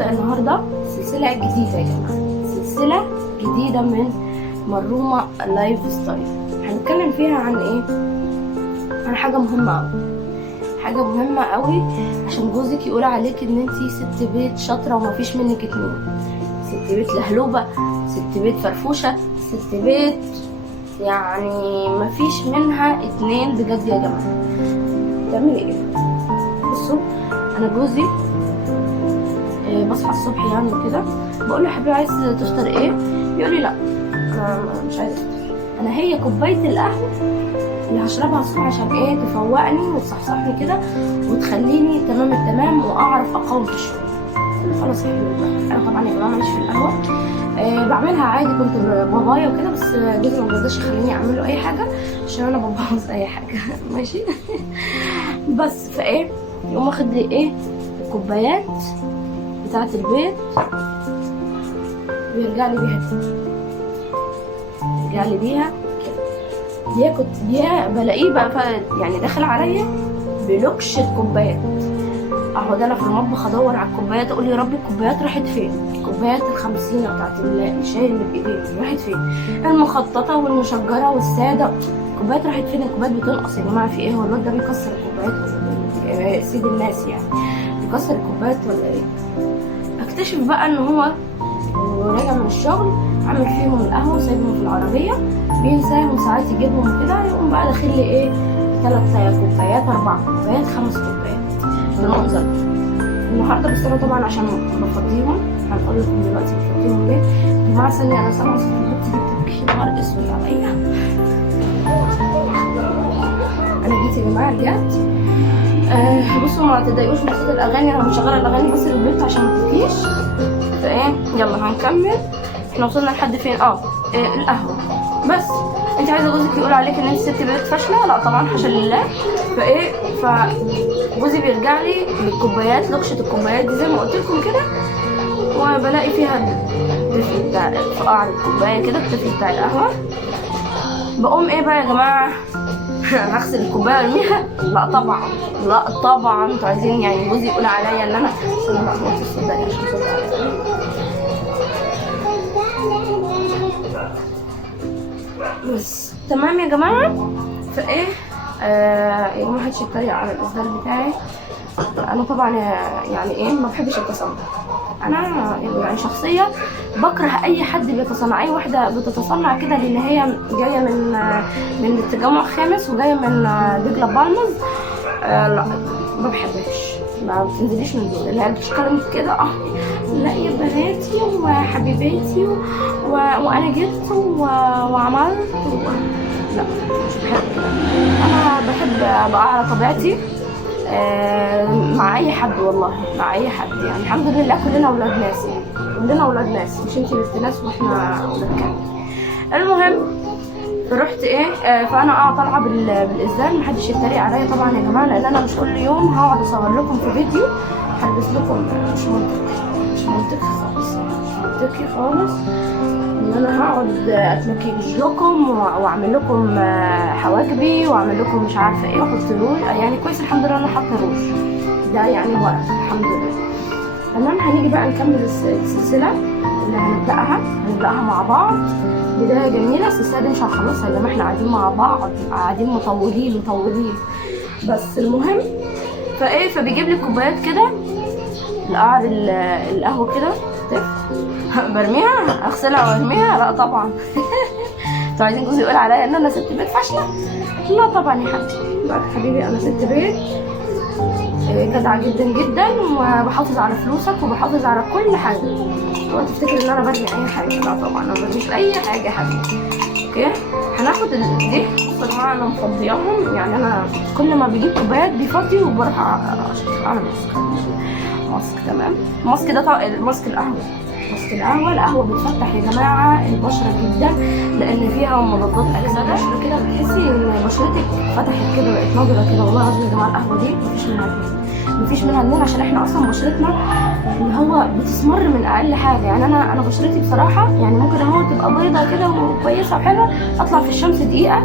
هنبدأ النهاردة سلسلة جديدة يا جماعة، سلسلة جديدة من مرومة لايف ستايل. هنتكلم فيها عن ايه؟ عن حاجة مهمة اوي، حاجة مهمة اوي عشان جوزك يقول عليك ان انتي ست بيت شاطرة ومفيش منك اتنين، ست بيت لهلوبة، ست بيت فرفوشة، ست بيت يعني مفيش منها اتنين بجد يا جماعة. تعملي ايه؟ بصوا، انا جوزي بصحى الصبح يعني وكده، بقول له يا حبيبي عايز تفطر ايه؟ بيقول لي لا انا مش عايز افطر، انا هي كوبايه القهوه اللي هشربها الصبح عشان ايه؟ تفوقني وتصحصحني كده وتخليني تمام التمام واعرف اقاوم في الشغل. خلاص يا حبيبي، انا طبعا يا جماعه ماليش في القهوه، بعملها عادي، كنت بابايا وكده، بس جوزي ما بيرضاش يخليني اعمل له اي حاجه عشان انا ببوظ اي حاجه ماشي بس فايه يقوم واخد لي ايه؟ الكوبايات بتاعة البيت ويرجع لي بيها كده، يرجع لي بيها كده، دي بلاقيه بقى يعني داخل عليا بلوكشة كوبايات. اقعد انا في المطبخ ادور على الكوبايات، اقول يا ربي الكوبايات راحت فين؟ الكوبايات ال50 بتاعت الشاي اللي بايدينا راحت فين؟ المخططه والمشجره والساده، الكوبايات راحت فين؟ الكوبايات بتنقص يا جماعه، في ايه؟ هو الواد ده بيكسر الكوبايات؟ سيد الناس يعني بيكسر الكوبايات ولا ايه؟ اكتشف بقى ان هو راجع من الشغل عامل فيهم القهوه وسايبهم في العربيه، بينساهم ساعات يجيبهم كده، يقوم بقى داخل لي ايه؟ 3 كوبايات 4 كوبايات 5 كوبايات بالمنظر النهارده. بس انا طبعا عشان بفضيهم هنقول لكم دلوقتي بفضيهم ليه. يا جماعه ثانيه، انا سامعه صوت البت دي بتبكي، نهار اسود عليا. انا جيت يا جماعه رجعت. بصوا ما تضايقوش من صوت الاغاني، انا مشغله الاغاني بس للبنت عشان ما تبكيش. فايه يلا هنكمل. احنا وصلنا لحد فين؟ القهوه. بس انت عايزه جوزك يقول عليك ان انت ست بيت فاشله؟ لا طبعا حاشا لله. فايه فجوزي بيرجع لي بالكوبايات، لوكشه الكوبايات دي زي ما قلت لكم كده، وبلاقي فيها التفل بتاع في قعر الكوبايه كده، التفل بتاع القهوه. بقوم ايه بقى يا جماعه؟ هغسل الكوبايه وارميها؟ لا طبعا، لا طبعا. انتوا عايزين يعني جوزي يقول عليا ان انا بقى موت الصدق عشان صوت عليا. بس تمام يا جماعه. فايه يا جماعه محدش يتريق على الاصدار بتاعي. انا طبعا يعني ايه، ما بحبش التصنع. انا يعني شخصيه بكره اي حد بيتصنع، اي واحده بتتصنع كده لان هي جايه من التجمع الخامس وجايه من دجله بالمز. لا ما بحبهاش، ما بتنزليش من دول اللي هي بتتكلم كده. لا يا بناتي وحبيباتي وانا جبت وعملت لا مش بحب كده. انا بحب ابقى على طبيعتي مع اي حد، والله مع اي حد يعني. الحمد لله كلنا اولاد ناس، يعني كلنا اولاد ناس، مش انتي بنت ناس واحنا اولاد كامل. المهم فرحت ايه، فانا طالعه بالازاز، محدش يتريق عليا طبعا يا جماعه، لان انا مش كل يوم هقعد اصور لكم في فيديو هلبس لكم. مش منطقي خالص، مش منطقي خالص ان انا هقعد اتمكيج لكم واعمل لكم حواجبي واعمل لكم مش عارفه ايه واحط روج. يعني كويس الحمد لله انا حاطه روج ده يعني ورق الحمد لله. تمام، هنيجي بقى نكمل السلسله اللي هنبداها مع بعض. بدايه جميله. السلسله دي مش هنخلصها يا جماعه، احنا قاعدين مع بعض قاعدين مطولين. بس المهم فبيجيب لي كوبايات كده القعر القهوه كده برميها، اغسلها وارميها؟ لا طبعا انتوا عايزين جوزي يقول عليا ان انا ست بيت فاشله؟ لا طبعا يا حبيبي انا ست بيت جدعه جدا جدا، وبحافظ على فلوسك وبحافظ على كل حاجه. اوعى تفتكر ان انا برمي اي حاجه، لا طبعا انا ما برميش اي حاجه يا حبيبي. اوكي، هناخد دي. بصوا يا جماعه انا مفضياهم، يعني انا كل ما بجيب كوبايات بيفضي وبروح اعمل ماسك. تمام، الماسك ده ماسك القهوه. القهوه بتفتح يا جماعه البشره جدا، لان فيها مضادات اكسده كده، بتحسي ان بشرتك فتحت كده بقت نضره كده. والله العظيم يا جماعه القهوه دي مفيش منها اتنين، عشان احنا اصلا بشرتنا اللي هو بتسمر من اقل حاجه. يعني انا بشرتي بصراحه يعني ممكن اهو تبقى بيضه كده وكويسه وحلوه، اطلع في الشمس دقيقه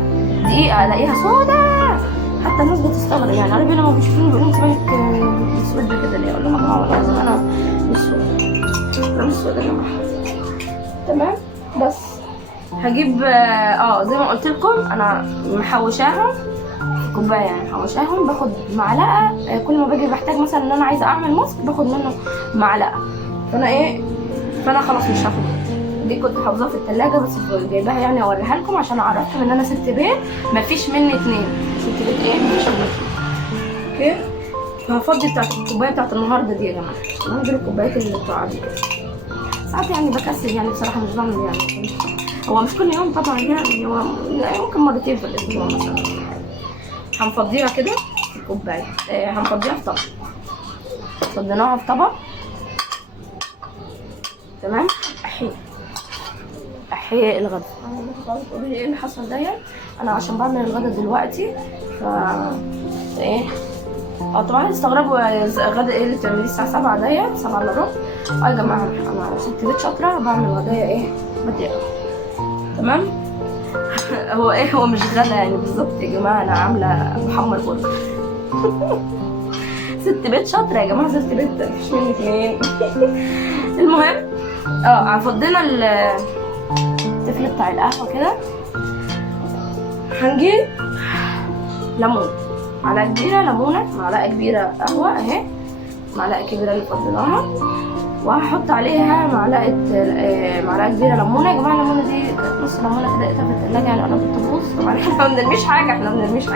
الاقيها سودا. حتى الناس بتستغرب، يعني قرايبي لما بيشوفوني بيقولوا انت مالك مسوده كده ليه؟ اقول لهم والله العظيم انا مش سودا، لون اسود يا جماعه. تمام. بس هجيب زي ما قلت لكم انا محوشاهم في كوبايه، يعني محوشاهم، باخد معلقه كل ما باجي بحتاج مثلا ان انا عايزه اعمل ماسك باخد منه معلقه. فانا خلاص مش هاخد دي، كنت حافظاها في الثلاجه بس جايباها يعني اوريها لكم عشان اعرفكم ان انا ست بيت مفيش مني اتنين. ست بيت ايه مفيش مني اتنين. اوكي. فهفضي بتاعت الكوبايه بتاعت النهارده دي يا جماعه. انا هجيب الكوبايات اللي بتقع دي كده. ساعات يعني بكسل يعني بصراحه مش بعمل يعني، هو مش كل يوم طبعا يعني، هو ممكن مرتين في الاسبوع مثلا. هنفضيها كده في الكوبايه، هنفضيها في طبق. فضيناها في طبق. تمام. احيي الغدا. تقولي لي ايه اللي حصل ديت؟ انا عشان بعمل الغدا دلوقتي ف ايه طبعا هتستغربوا الغدا ايه اللي بتعمليه الساعه 7 ديت 7 الا ربع. يا جماعه انا ست بيت شاطره بعمل غدايا ايه بدقيقه. تمام. هو مش غدا يعني بالظبط يا جماعه، انا عامله محمر برجر. ست بيت شاطره يا جماعه، ست بيت مفيش مني اتنين. المهم فضينا التفل بتاع القهوه كده. هنجيب ليمون، معلقه كبيره ليمونه، معلقه كبيره قهوه اهي، معلقه كبيره اللي فضيناها، وهحط عليها معلقه كبيره ليمونه. يا جماعه الليمونه دي نص ليمونه كده لقيتها في الثلاجه يعني انا كنت ببوظ. طبعا احنا ما بنرميش حاجه، احنا ما بنرميش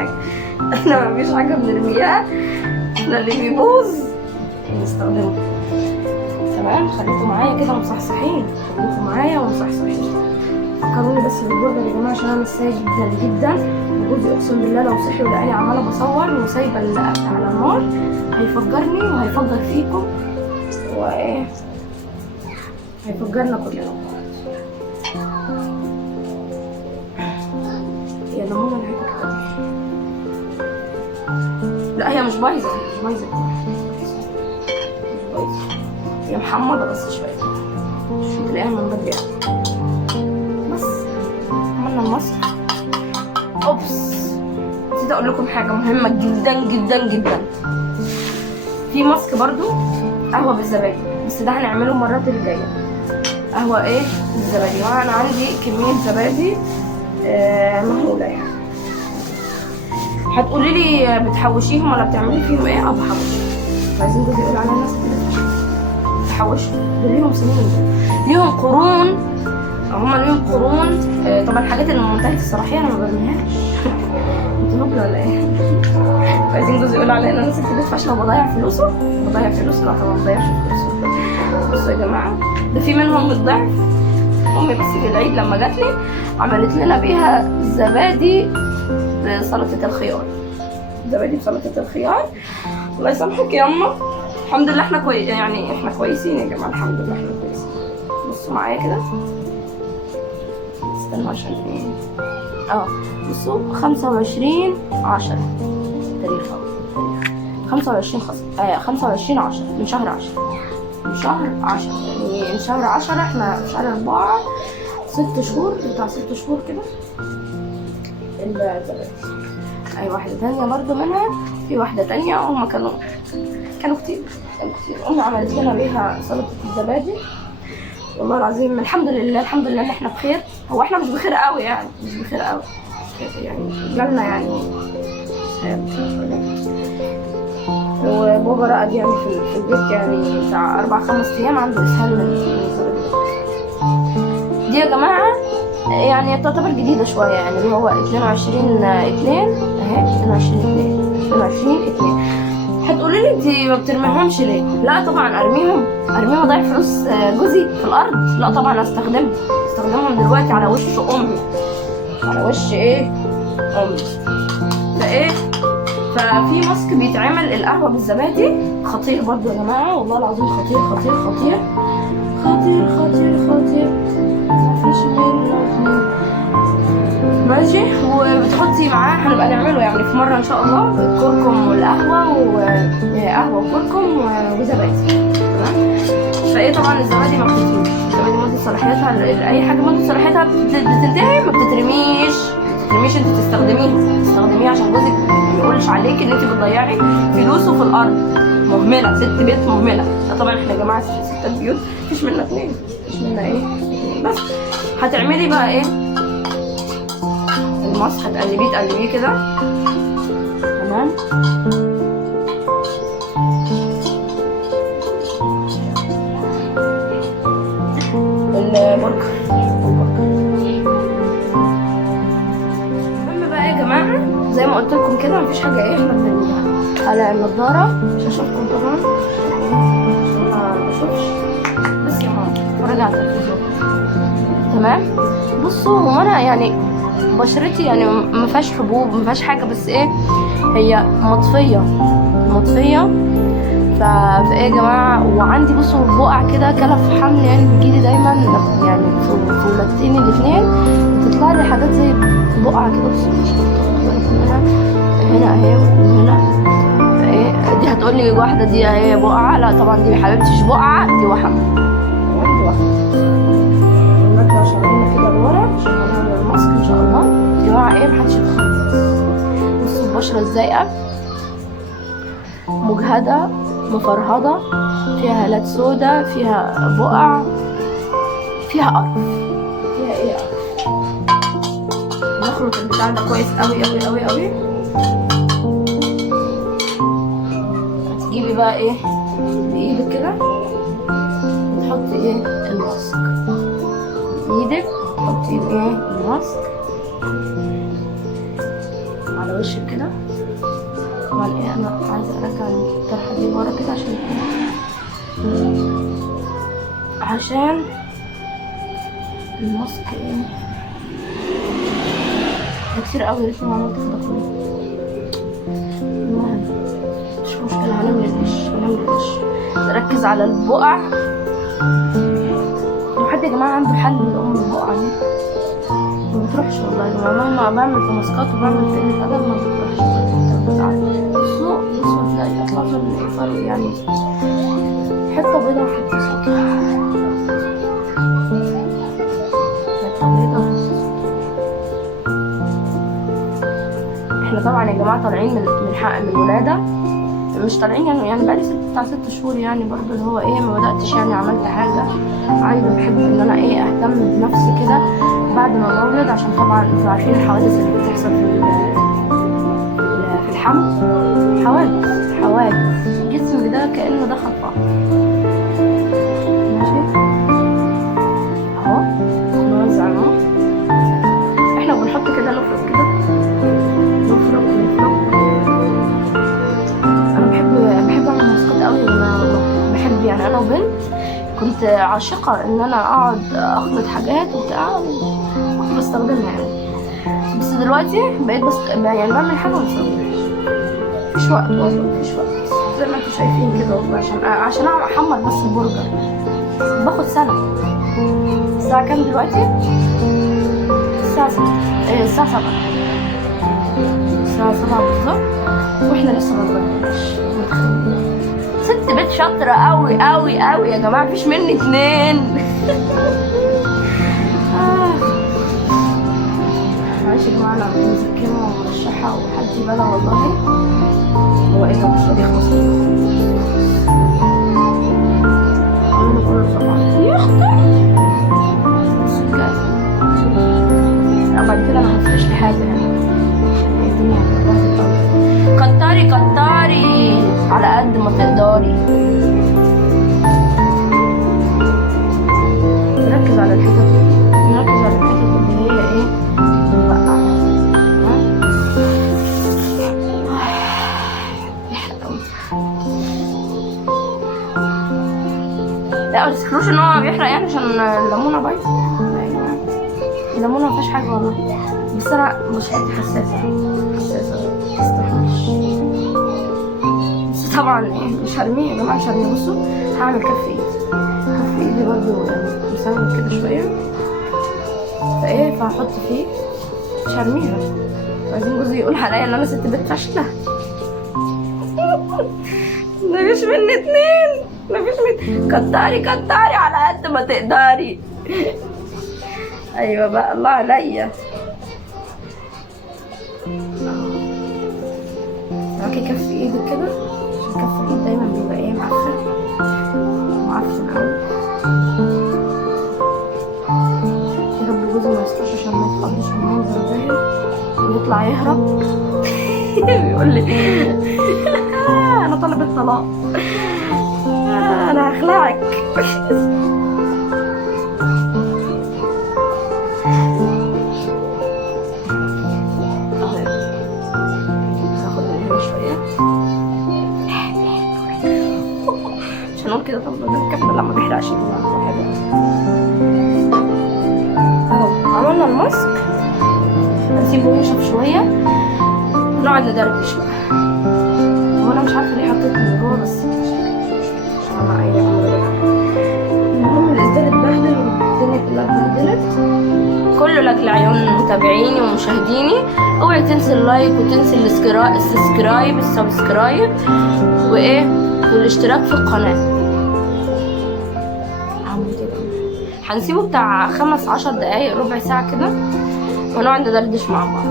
حاجه بنرميها، احنا اللي بيبوظ بنستخدمه. تمام. خليكم معايا كده ومصحصحين، خليكم معايا ومصحصحين. فكروني بس بالبرجر يا جماعه عشان انا نسايه جدا جدا. وجوزي اقسم بالله لو صحي ولقاني عماله بصور وسايبه الاكل على النار هيفجرني وهيفجر فيكم وايه، هيفجرنا كلنا. يا ليمونه الحته دي، لا هي مش بايظه، مش بايظه، هي محمضه بس شويه عشان تلاقيها من بدري. بس عملنا المصر. اوبس نسيت اقول لكم حاجه مهمه جدا جدا جدا. في ماسك برضو قهوه بالزبادي، بس ده هنعمله المرات اللي جايه. قهوه ايه بالزبادي، وانا عندي كميه زبادي مهوله يعني. هتقولي لي بتحوشيهم ولا بتعملي فيهم ايه؟ بحوش. عايزين جوزي يقول عليا الناس كده بحوش، دول ليهم سنين، ليهم قرون، هما ليهم قرون. طبعا الحاجات اللي منتهيه الصلاحيه انا ما برميهاش. انتوا نبله ولا ايه؟ عايزين جوزي يقول عليا ان انا ست بيت فاشله وبضيع فلوسه. لا طبعا ما بضيعش فلوسه. بصوا يا جماعه ده في منهم الضعف. امي بس في العيد لما جات لي عملت لنا بيها زبادي بسلطه الخيار. زبادي بسلطه الخيار. الله يسامحك يا اما. الحمد لله احنا يعني احنا كويسين يا جماعه، الحمد لله احنا كويسين. بصوا معايا كده، استنوا عشان ايه. بصوا 25/10 تاريخ 25/10 من شهر 10 يعني من شهر 10 احنا في شهر 4 6 شهور، بتاع 6 شهور كده. الزبادي واحدة تانية برضو منها، في واحدة تانية وهم كانوا كتير. امي عملت لنا بيها سلطة الزبادي. والله العظيم الحمد لله ان احنا بخير. هو احنا مش بخير قوي يعني، يعني جالنا يعني وبابا رقد يعني في البيت يعني بتاع 4-5 ايام عنده اسهال من الزبادي دي يا جماعة. يعني تعتبر جديدة شوية يعني، اللي هو 22/2 اهي 22/2. هتقولي لي انتي ما بترميهمش ليه؟ لا طبعا ارميهم اضيع فلوس جوزي في الارض. لا طبعا استخدمهم دلوقتي على وش امي، على وش ايه امي. ففي ماسك بيتعمل القهوة بالزبادي خطير برضو يا جماعة، والله العظيم خطير خطير خطير خطير خطير خطير، مفيش منه ماشي. وبتحطي معاه هنبقى نعمله يعني في مرة ان شاء الله الكركم والقهوة وقهوة وكركم وزبادي. تمام. فايه طبعا الزبادي ما بتترميش، الزبادي مدة صلاحيتها اي حاجة مدة صلاحيتها بتنتهي ما بتترميش ترميش، انت تستخدميها عشان جوزك ما يقولش عليك ان انت بتضيعي فلوسه في الارض. مهمله، ست بيت مهمله. طبعا احنا يا جماعه ستات بيوت مفيش منا اتنين، مفيش منا ايه. بس هتعملي بقى ايه المص، تقلبيه كده. تمام. البرجر المهم بقى يا جماعه، زي ما قلت لكم كده مفيش حاجه ايه احنا بنعملها. هلا النضاره مش هشوفكم طبعا عشان ما بشوفش، بس يا ماما اتفرج على التلفزيون. تمام. بصوا هو انا يعني بشرتي يعني ما فيهاش حبوب، ما فيهاش حاجه، بس ايه هي مطفيه. فايه يا جماعه، وعندي بصوا بقع كده كلف حمل يعني بيجيلي دايما، يعني في ولادتين الاثنين بتطلع لي حاجات زي بقع كده. بصوا مش هنا اهي وهنا. فايه دي هتقولي واحده دي اهي بقعه، لا طبعا دي يا حبيبتي مش بقعه، دي وحمه. دي وحمه. نرجع شغلنا كده لورا عشان هنعمل الماسك ان شاء الله. يا جماعه ايه محدش يتخلص. بصوا البشره الزايقه مجهده مفرهده، فيها هالات سودا، فيها بقع، فيها قرف، فيها ايه قرف. نخلط البتاع ده كويس قوي قوي قوي قوي. هتجيبي بقى ايه بايدك كده وتحطي ايه الماسك بايدك، تحطي ايه الماسك على وشك كده. طبعا ايه انا عايزه ارجع الطرحه دي ورا كده عشان الماسك ايه ده كتير قوي، لسه ما عملتش ده كله. المهم مش مشكله، هنعمل القش. نركز على البقع. لو حد يا جماعه عنده حل لأم البقع دي ما بتروحش والله يا جماعه، مهما بعمل في ماسكات وبعمل في قله ادب ما بتروحش. بصوا تلاقي يطلع فرق يعني حته بيضه وحته سودا. احنا طبعا يا جماعه طالعين من حق من الولاده، مش طالعين يعني بقالي بتاع 6 شهور يعني برضو اللي هو ايه ما بداتش يعني عملت حاجه. عايزه بحب ان انا ايه اهتم بنفسي كده بعد ما بولد، عشان طبعا انتوا عارفين الحوادث اللي بتحصل في الحمل. حوادث جسمي ده كانه دخل فقر. ماشي اهو نوزع اهو. احنا بنحط كده نفرق كده نفرق. انا بحب اعمل ماسكات قوي. انا بحب يعني انا وبنت كنت عاشقه ان انا اقعد اخلط حاجات وبتاع، كنت بستخدمها يعني. بس دلوقتي بقيت يعني بعمل حاجه ما بستخدمهاش. مفيش وقت والله، مفيش وقت زي ما انتوا شايفين كده والله. عشان احمر بس البرجر باخد سنه. الساعه كام دلوقتي؟ الساعه 7. الساعه 7 بالظبط واحنا لسه ما اتغديناش. ست بيت شاطره قوي قوي قوي يا جماعه، مفيش مني اتنين. معلش يا جماعه انا مسكنه ومرشحه وحد بلا والله. هو ايه ده مش راضي يخلص. عملنا كله طبعا يا اختي سكر. بعد كده انا مفيش لي حاجه يعني عشان ايه الدنيا هتتبهدل قوي. كتري على قد ما تقدري. نركز على الحتت اللي هي ايه مبقعه. لا ما تفتكروش ان هو بيحرق يعني عشان الليمونه بايظه. الليمونه مفيهاش حاجه والله، بس انا بشرتي حساسه تستحملش. بس طبعا مش هرميه يا جماعه، مش هرميه. بصوا هعمل كف ايدي برضو يعني مساوي كده شويه. فايه فهحط فيه مش هرميها. عايزين جوزي يقول عليا ان انا ست بيت فاشله. مفيش مني اتنين، مفيش مني. كتري على قد ما تقدري. ايوه بقى الله عليا. معاكي كف ايدك كده عشان كف الايد دايما بيبقى ايه معفن اوي. يا رب جوزي ما يصحاش عشان ما يتخضش من المنظر ده ويطلع يهرب. بيقول لي انا طالب الطلاق، انا هخلعك. هاخد من هنا شويه عشان اقول كده. طب نكمل لما بيحرقش اهو. عملنا الماسك، هنسيبه ينشف شويه ونقعد ندردش بقى. وانا مش عارفه ليه حطيت من جوه، بس عشان انا اي المهم الاسدال اتبهدل والدنيا كلها اتبهدلت. كله لك لعيون متابعيني ومشاهديني. اوعي تنسي اللايك وتنسي السبسكرايب وايه والاشتراك في القناه. هنسيبه بتاع 15 دقايق ربع ساعه كده ونقعد ندردش مع بعض.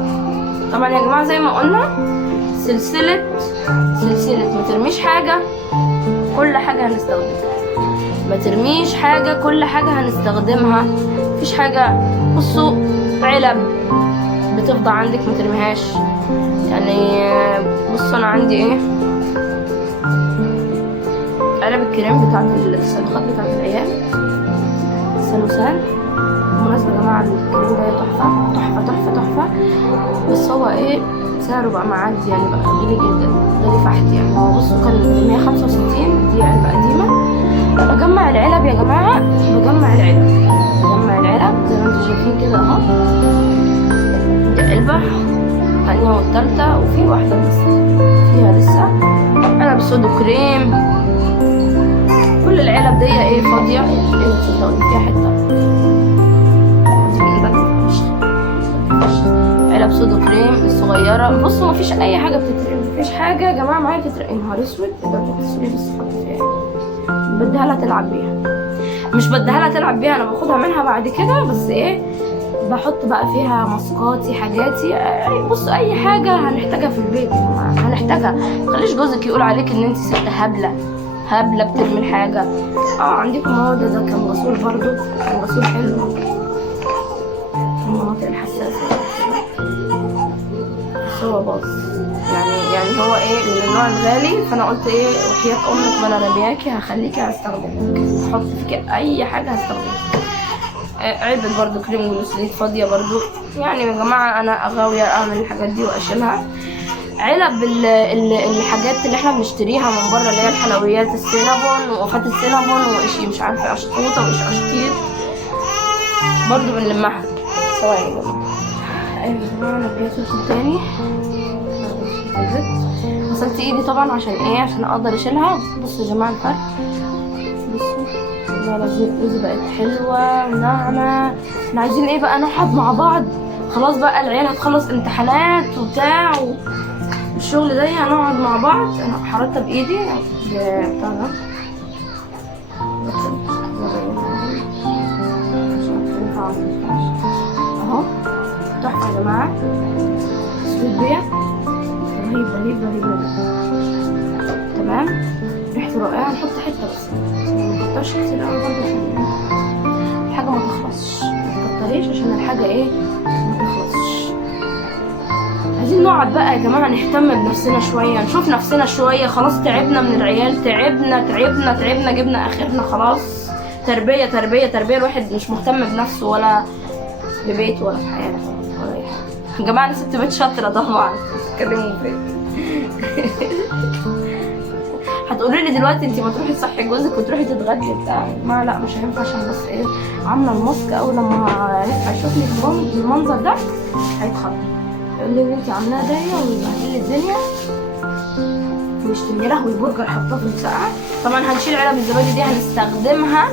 طبعا يا جماعه زي ما قلنا سلسله ما ترميش حاجه، كل حاجه هنستخدمها. ما ترميش حاجه، كل حاجه هنستخدمها. مفيش حاجه. بصوا علب بتفضى عندك ما ترميهاش. يعني بصوا انا عندي ايه، علب الكريم بتاعت السلوخات بتاعت العيال، السلوسان. بالمناسبة يا جماعة الكريم ده تحفة تحفة تحفة تحفة، بس هو ايه سعره بقى معدي، يعني بقى غالي جدا. ده اللي فحت يعني. هو بصوا كان 165، دي علبة قديمة. بجمع العلب يا جماعة، بجمع العلب زي ما انتوا شايفين كده اهو. دي علبة الثانية والثالثة، وفي واحدة بس فيها لسه علب سودو كريم. كل العلب دي ايه فاضية، ايه تصدقوا فيها حتة علب سودو كريم الصغيرة. بصوا مفيش اي حاجة بتترمي، مفيش حاجة يا جماعة معايا تترمي. نهار اسود ده بتتصلي بس حط فيها، بديها لها تلعب بيها. مش بديها لها تلعب بيها، انا باخدها منها بعد كده، بس ايه بحط بقى فيها ماسكاتي حاجاتي. بصوا اي حاجة هنحتاجها في البيت هنحتاجها. مخليش جوزك يقول عليك ان انت ست هبلة بترمي الحاجة. عندكم اهو ده كان غسول برضو، كان غسول حلو المناطق الحساسة، بس هو باظ. يعني هو ايه من النوع الغالي، فانا قلت ايه وحياة امك ما انا رمياكي هخليكي هستخدمك، احط فيك اي حاجة هستخدمك. علبة برضو كريم جلوسيد فاضية برضو. يعني يا جماعة انا غاوية اعمل الحاجات دي واشيلها. علب الحاجات اللي احنا بنشتريها من بره اللي هي الحلويات، السينابون وقفات السينابون وإشي مش عارفة اشطوطة وإيش اشطيط برضو بنلمها. ثواني يا جماعة. ايوه يا جماعة انا بياكلكم تاني. غسلت ايدي طبعا عشان ايه، عشان اقدر اشيلها. بصوا يا جماعة الفرق، بصوا والله العظيم ايدي بقت حلوة وناعمة. احنا عايزين ايه بقى، نقعد مع بعض. خلاص بقى العيال هتخلص امتحانات وبتاع والشغل ده، هنقعد مع بعض. انا حركت بايدي بتاع ده اهو تحفة يا جماعة. اسود بيع رهيب تمام، ريحته رائعة. نحط حتة بس ما نكترش كتير قوي برضه عشان الحاجة ما تخلصش. ما تكتريش عشان الحاجة ايه ما تخلصش. عايزين نقعد بقى يا جماعة نهتم بنفسنا شوية، نشوف نفسنا شوية. خلاص تعبنا من العيال، تعبنا جبنا اخرنا خلاص. تربية الواحد مش مهتم بنفسه ولا ببيته ولا في حياته ولا اي حاجة. يا جماعة انا ست بيت شاطرة طبعا، تتكلموا فين. هتقولي لي دلوقتي انت ما تروحي تصحي جوزك وتروحي تتغدي بتاع. ما لا مش هينفع، عشان بس ايه عامله الماسك. اول لما هيشوفني بالمنظر ده هيتخض، يقول لي ان انت عاملاها دايه ويبهدل الدنيا ويشتمني. لهوي البرجر حطاه في الساعه. طبعا هنشيل علب الزبادي دي هنستخدمها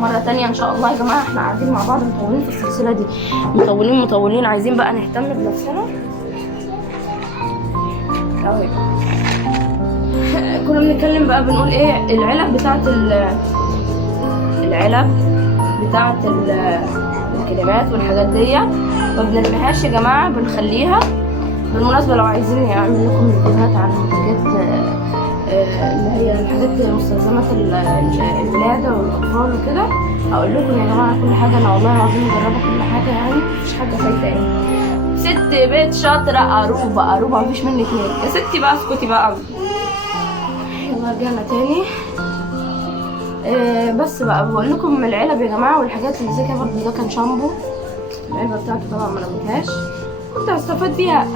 مرة تانية ان شاء الله. يا جماعة احنا قاعدين مع بعض مطولين في السلسلة دي، مطولين. عايزين بقى نهتم بنفسنا. كنا بنتكلم بقى بنقول ايه، العلب بتاعت الكريمات والحاجات دي ما بنرميهاش يا جماعة، بالمناسبة لو عايزين يعمل لكم فيديوهات عن المنتجات اللي هي الحاجات مستلزمات الولادة والأطفال وكده، هقول لكم يا جماعة كل حاجة. أنا والله العظيم مجربة كل حاجة، يعني مفيش حاجة فايتاني. ست بيت شاطرة، أروبة مفيش منك اتنين يا ستي بقى، اسكتي بقى. يلا رجعنا تاني. بس بقى بقول لكم العلب يا جماعة والحاجات اللي زي كده برضه. ده كان شامبو، العلبة بتاعته طبعا ما رميتهاش، كنت هستفاد بيها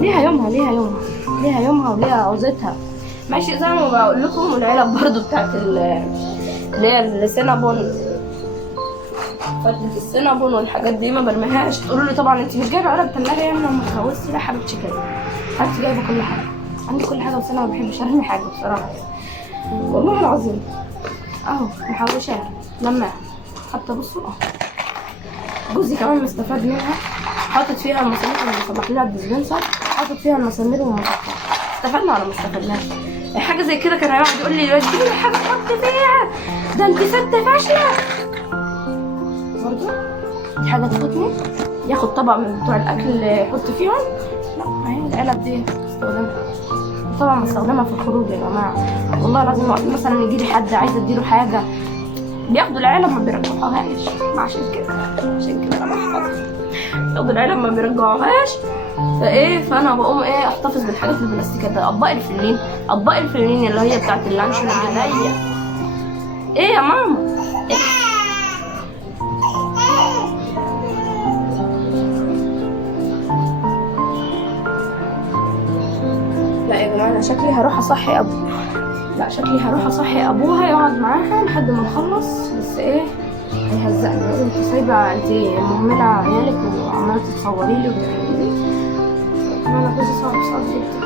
ليها يومها وليها عوزتها. ماشي زي ما بقول لكم. العلب برضو بتاعت اللي هي السينابون، فتة السينابون والحاجات دي ما برميهاش. تقولوا لي طبعا انت مش جايبه علب ثلاجه يعني لما اتجوزتي؟ لا حبيبتي كده، حبيبتي جايبه كل حاجه، عندي كل حاجه، بس انا ما بحبش ارمي حاجه بصراحه والله العظيم. اهو محوشاها لما حتى بصوا جوزي كمان مستفاد منها، حاطط فيها المسامير اللي صلح لها الديسبنسر، حاطط فيها المسامير والمسطحات. استفدنا ولا ما استفدناش؟ حاجه زي كده كان هيقعد يقول لي اديني لي حاجه تحط فيها، ده انت ست فاشله. برضه دي حاجه تفوتني، ياخد طبق من بتوع الاكل يحط فيهم؟ لا، ما هي العلب دي استخدمها طبعا، بستخدمها في الخروج يا جماعه والله العظيم. وقت مثلا يجي لي حد عايزه اديله حاجه بياخدوا العلب ما بيرجعوهاش، عشان كده انا بحفظها. بياخدوا العلب ما بيرجعوهاش، فانا بقوم احتفظ بالحاجات البلاستيكات ده. اطباق الفلين اللي هي بتاعت اللانشون الجنيه. يا ماما لا يا جماعه، انا شكلي هروح اصحي ابوها يقعد معاها لحد ما نخلص. بس هيهزقني، يقول انت سايبه، انت مهمله عيالك وعماله تتصوري لي وتعملي لي. انا جوزي صعب جدا،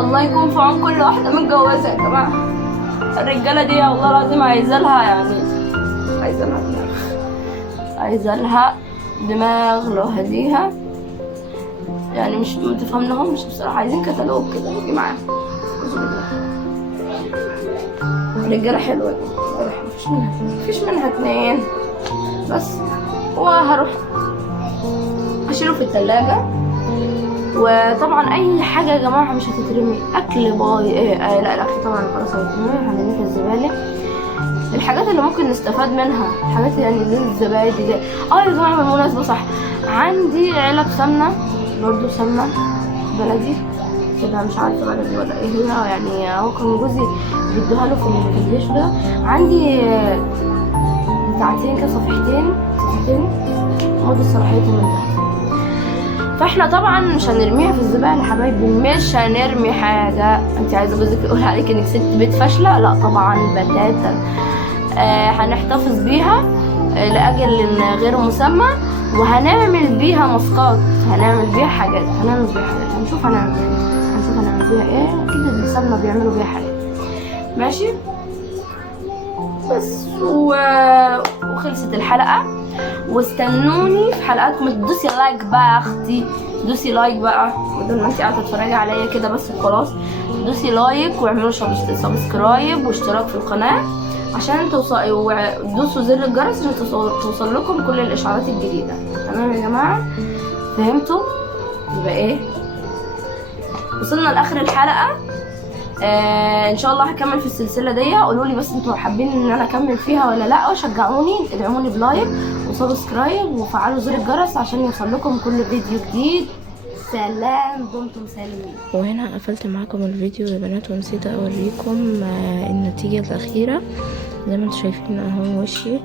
الله يكون في عون كل واحده متجوزه يا جماعه. الرجاله دي والله العظيم عايزه لها دماغ لوحديها، يعني مش متفهمناهمش بصراحه. عايزين كتالوج كده يجي معاهم. الرجاله حلوه، مفيش منها اتنين. بس وهروح اشيله في التلاجة. وطبعا اي حاجه يا جماعه مش هتترمي، اكل باي لا الاكل طبعا خلاص هيترمي، هنرميه في الزباله. الحاجات اللي ممكن نستفاد منها، حاجات يعني زي الزبادي دي. يا جماعه بالمناسبه صح، عندي علب سمنه برضو، سمنه بلدي كده، مش عارفه بلدي ولا ايه هي، يعني هو كان جوزي بيدوها له في الجيش ده. عندي بتاعتين كده، صفحتين مدة صلاحيتهم انتهت. فاحنا طبعا مش هنرميها في الزباله يا حبايبي، مش هنرمي حاجه. انت عايزه جوزك يقول عليك انك ست بيت فاشله؟ لا طبعا بتاتا. هنحتفظ بيها لاجل غير مسمى، وهنعمل بيها ماسكات، هنعمل بيها حاجات، هنشوف هنعمل بيها ايه. اكيد السمنه بيعملوا بيها حاجات. ماشي بس وخلصت الحلقه. واستنوني في حلقاتكم. تدوسي لايك بقى يا اختي، دوسي لايك بقى بدل ما انت قاعده تتفرجي عليا كده بس وخلاص. دوسي لايك واعملوا سبسكرايب واشتراك في القناه عشان دوسوا زر الجرس عشان توصل لكم كل الاشعارات الجديده. تمام يا جماعه؟ فهمتوا؟ يبقى وصلنا لاخر الحلقه. ان شاء الله هكمل في السلسله دي. قولوا لي بس انتوا حابين ان انا اكمل فيها ولا لا، وشجعوني، ادعموني بلايك وسبسكرايب وفعلوا زر الجرس عشان يوصل لكم كل فيديو جديد. سلام، دمتم سالمين. وهنا قفلت معاكم الفيديو يا بنات، ونسيت اوريكم النتيجه الاخيره. زي ما انتم شايفين اهو وشي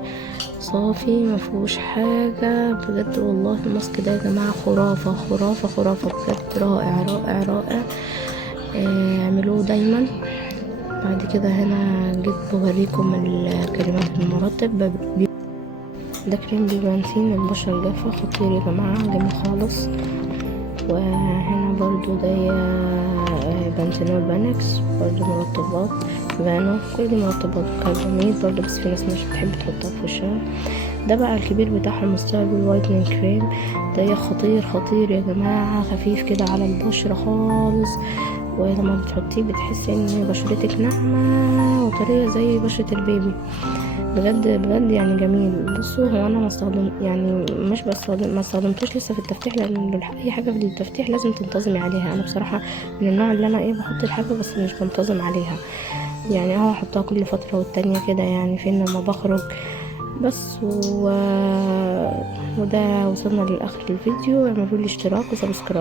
صافي مفيهوش حاجه بجد والله. الماسك ده يا جماعه خرافه بجد، رائع. اعملوه دايما. بعد كده هنا جيت بوريكم الكريمات المرطب. ده كريم بيبانسين للبشرة الجافة، خطير يا جماعة، جميل خالص. وهنا برضو ده بنتينول بانكس، برضو مرطبات فانو، كل دي مرطبات كرباميد برضو، بس في ناس مش بتحب تحطها في وشها. ده بقى الكبير بتاعهم مستقبل وايتنينج كريم. ده خطير يا جماعة، خفيف كده على البشرة خالص، ولما بتحطيه بتحسي ان بشرتك ناعمة وطرية زي بشرة البيبي. بجد بجد يعني جميل. بصوا هو انا يعني مش ما استخدمتوش لسه في التفتيح، لان اي حاجه في التفتيح لازم تنتظمي عليها. انا بصراحه من النوع اللي انا بحط الحاجه بس مش بنتظم عليها، يعني احطها كل فتره والتانية كده، يعني فين لما بخرج بس. وده وصلنا للاخر الفيديو. اعملوا لي اشتراك وسبسكرايب.